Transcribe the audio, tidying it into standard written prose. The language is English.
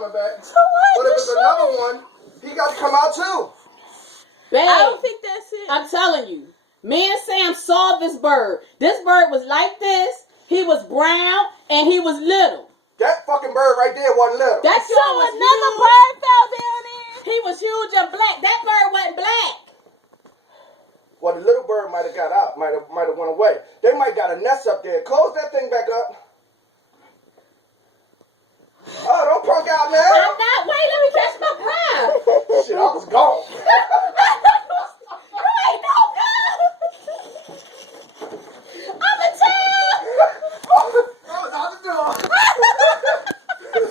coming back. So what? But if it's another one, he got to come out too. Babe, I don't think that's it. I'm telling you, me and Sam saw this bird. This bird was like this. He was brown and he was little. That fucking bird right there wasn't little. That So joint was another huge. bird fell down there. He was huge and black. That bird wasn't black. Well, the little bird might have got out, might have went away. They might got a nest up there. Close that thing back up.